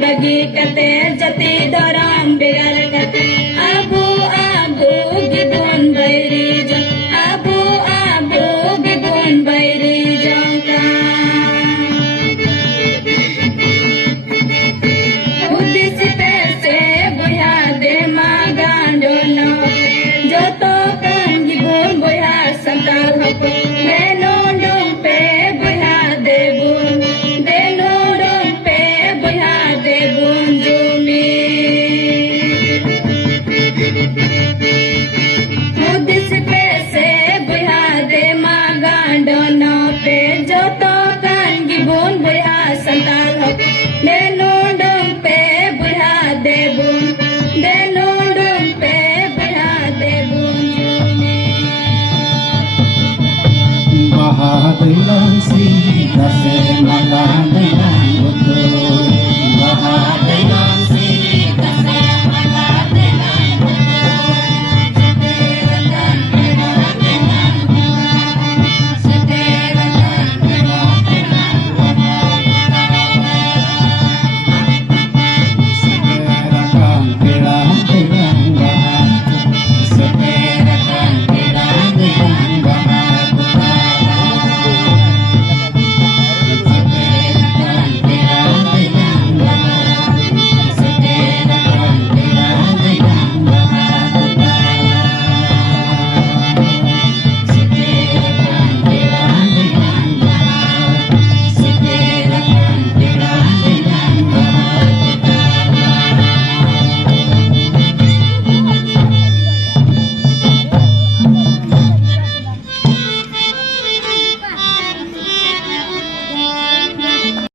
bagi kate jati daram biar kate abu abu gibun bairi jang abu abu gibun bairi jangka udis pese boya de magandona joto kan gibun boya santal hako meno dong pe boya de bun deno dong pe boya de bun jumi udis pese boya de magandona pe joto kan gibun boya santal hako meno dong pe boya de bun deno dong pe boya de bun jumi Mahadailang si Rase Mahadailang Buddha